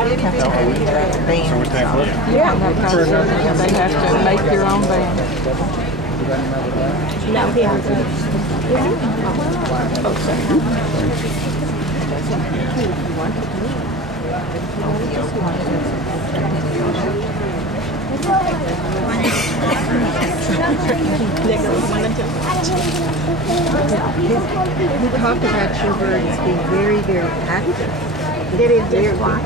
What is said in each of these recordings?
Yeah, they have to make their own band. No, he hasn't. We talked about your birds being very, very active. Did it very what?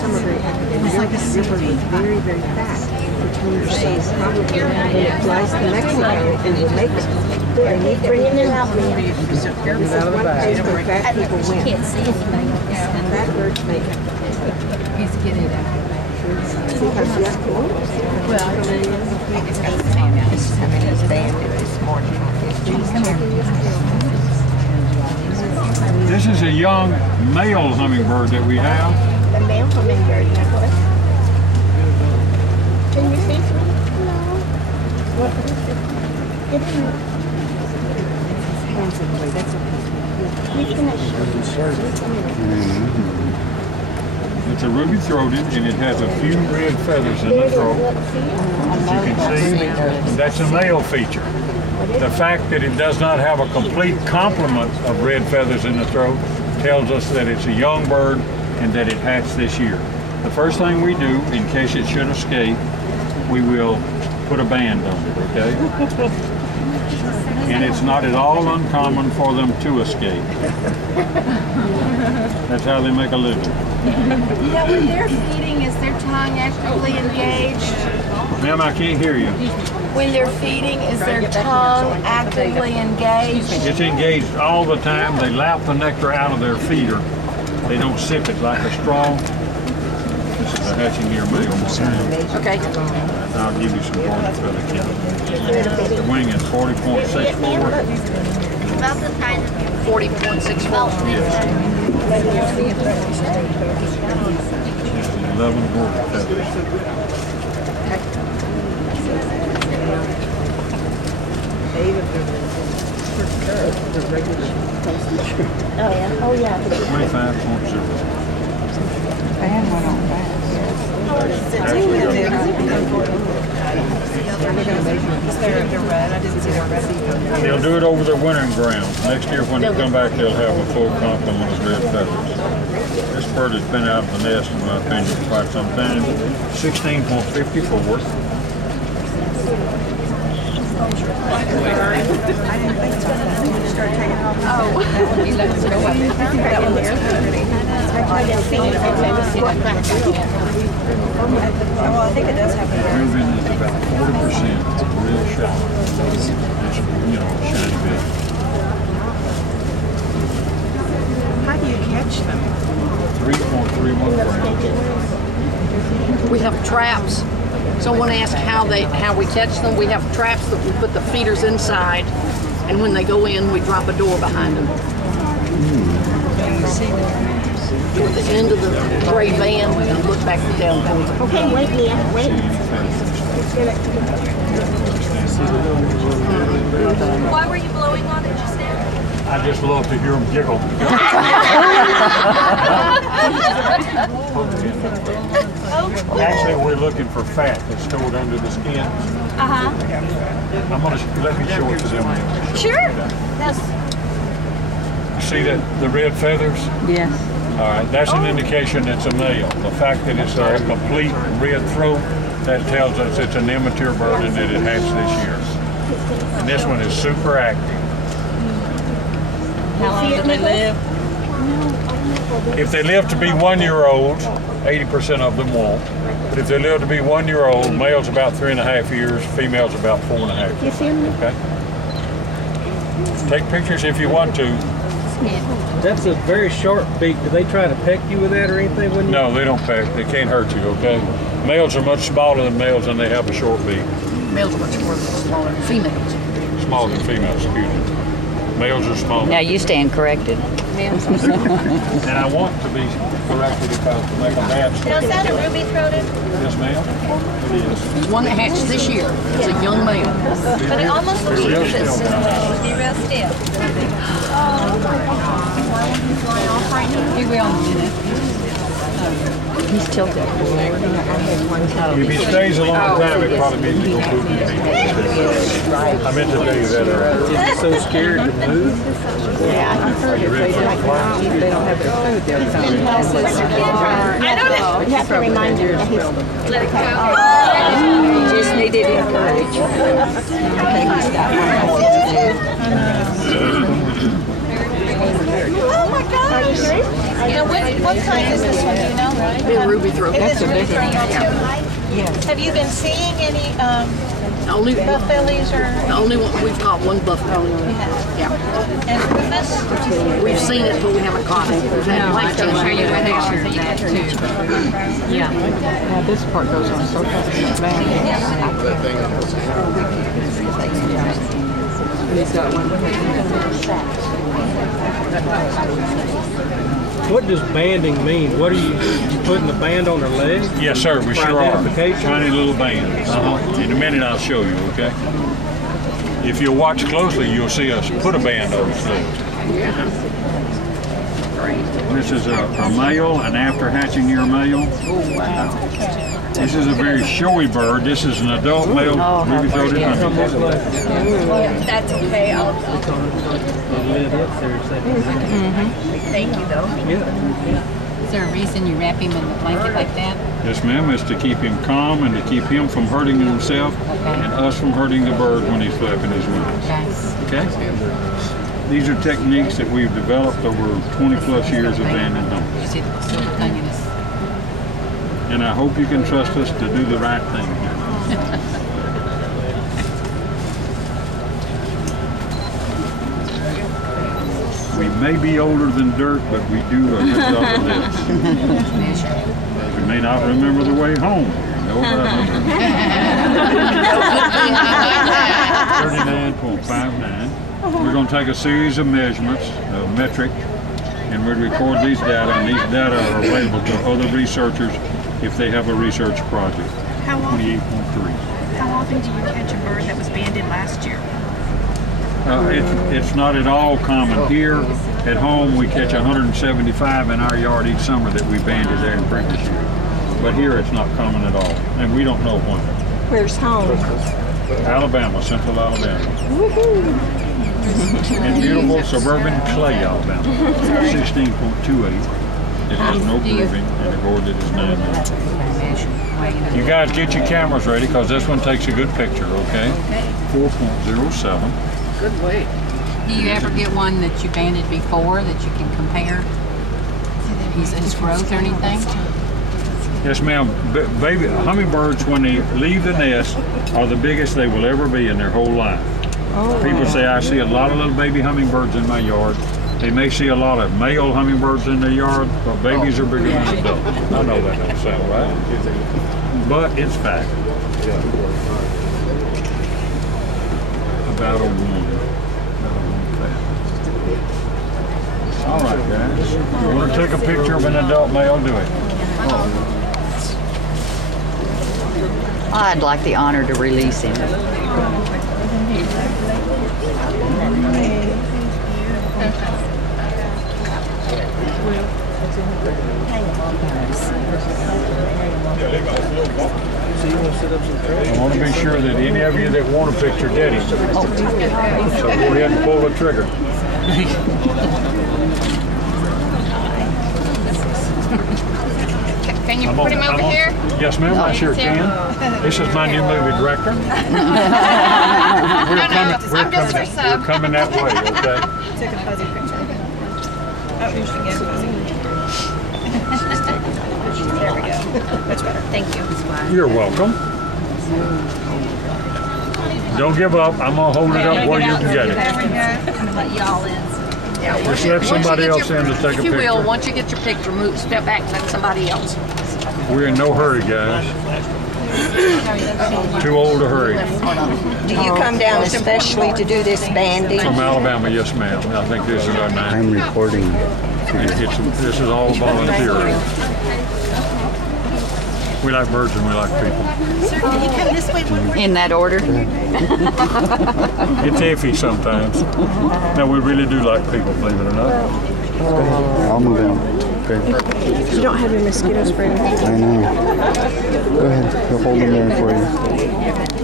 Some of it was like a zipper was very, very fast, which means that probably when it flies to Mexico, it will make it. They need to Bringing it out there. fat people win. Can't see anything. Fat birds make it. He's getting it out. Because you have to lose. Well, This is a young male hummingbird that we have. The male hummingbird necklace. Can you see some? No. What is it? It's It's a ruby-throated, and it has a few red feathers in the throat. As you can see, that's a male feature. The fact that it does not have a complete complement of red feathers in the throat tells us that it's a young bird and that it hatched this year. The first thing we do, in case it should escape, we will put a band on it, okay? And it's not at all uncommon for them to escape. That's how they make a living. now when they're feeding, is their tongue actively engaged? Ma'am, I can't hear you. When they're feeding, is their tongue actively engaged? It's engaged all the time. They lap the nectar out of their feeder. They don't sip it like a straw. This is a hatching year male. Okay. I'll give you some points for the count. The wing is 40.64. about the size of your 40.64. Yes. 11 more feathers. Oh yeah. Oh yeah. 25.0. Band went on fast. They'll do it over their wintering grounds. Next year when they come back, they'll have a full complement of red feathers. This bird has been out of the nest, in my opinion, for quite some time. 16.54. Well, I think it does have Moving is about 40%. It's real shallow. It's, shiny bit. How do you catch them? 3.31 grams. We have traps. Someone asked how we catch them. We have traps that we put the feeders inside, and when they go in, we drop a door behind them. At the end of the gray van, we can look back down. Okay, wait, Leah, wait. Why were you blowing on it just now? I just love to hear them giggle. Actually, we're looking for fat that's stored under the skin. Uh-huh. Let me show it to them. Sure. Yes. See that the red feathers? Yes. All right, that's an indication it's a male. The fact that it's a complete red throat, that tells us it's an immature bird and that it hatched this year. And this one is super active. How long do they live? If they live to be 1 year old, 80% of them won't. But if they live to be 1 year old, male's about 3.5 years, female's about 4.5 years. You see them? Okay? Take pictures if you want to. That's a very sharp beak. Do they try to peck you with that or anything? When you... No, they don't peck. They can't hurt you, okay? Males are much smaller than males and they have a short beak. Males are much more smaller than females. Smaller than females, excuse me. Males are smaller. Now you stand corrected. And I want to be corrected if I was to make a bad Now, is statement. that a ruby-throated? Yes, ma'am? It is. There's one that hatched this year. It's a young male. But it almost looks Real like this. still. Be real still. He will in a minute. He's tilted. I had one time. If he stays a long time, it probably means he'll go poop in the I meant to tell you that. He's so scared to move. Yeah, I heard it. They don't have their food, they'll come. You have to remind him that he's... He just needed encouragement. I think he's got one more to do. Oh my gosh! Now, what kind is this one? Do you know? They're ruby throat. It is ruby throat too. Yes. Have you been seeing any The only buff-bellies or? the only one we've caught one buffalo. Yeah. And rufus? We've seen it, but we haven't caught it. We've had black I'll show you tails. a picture of that too. Yeah. Now this part goes on so fast. He's got one. What does banding mean? What are you putting the band on their leg? Yes, sir, we sure are. Identification? Tiny little bands. In a minute, I'll show you, okay? If you'll watch closely, you'll see us put a band on his leg. This is a male, and after hatching your male. Oh, wow. This is a very showy bird. This is an adult male ruby-throated hummingbird. That's okay. I'll thank you though. Is there a reason you wrap him in the blanket like that? Yes, ma'am, is to keep him calm and to keep him from hurting himself and us from hurting the bird when he's flapping his wings. Okay? These are techniques that we've developed over 20 plus years of banding hunters. You see the silver tongue in his... And I hope you can trust us to do the right thing here. We may be older than dirt, but we do a good job of this. We may not remember the way home. No, but I remember. 39.59. We're going to take a series of measurements, metric, and we record these data, and these data are available to other researchers if they have a research project. 28.3. How often do you catch a bird that was banded last year? It's not at all common. Here at home, we catch 175 in our yard each summer that we banded there in previous year. But here it's not common at all, and we don't know when. Where's home? Alabama, central Alabama. In beautiful suburban Clay, Alabama. 16.28. It has no grooving, and the gourd that is 9 minutes. You guys get your cameras ready, because this one takes a good picture, okay? 4.07. Good weight. Do you ever get one that you banded before that you can compare his growth or anything? Yes, ma'am. Baby hummingbirds, when they leave the nest, are the biggest they will ever be in their whole life. People say, I see a lot of little baby hummingbirds in my yard. They may see a lot of male hummingbirds in their yard, but babies are bigger than adults. I know that don't sound right, but it's fact. About a 1. All right, guys. You want to take a picture of an adult male? Do it. I'd like the honor to release him. I want to be sure that any of you that want a picture get him. So go ahead and pull the trigger. Can you put him over here? Yes, ma'am, I sure can. This is my new movie director. We're coming that way, okay? Took a fuzzy picture. Oh, again, fuzzy. There we go. Much better. Thank you. You're welcome. Don't give up. I'm going to hold it up where you can get it. I'm going to let y'all in. Just let somebody else in to take a If you will, picture. once you get your picture, step back and let somebody else. We're in no hurry, guys. Too old to hurry. Do you come down especially to do this banding? From Alabama, yes, ma'am. I think this is our 9th. I'm recording. This is all volunteer. We like birds and we like people. Sir, can you come this way one more? In that order? It's iffy sometimes. No, we really do like people, believe it or not. I'll move out. Okay. You don't have your mosquito spray. I know. Go ahead. We'll hold them there for you.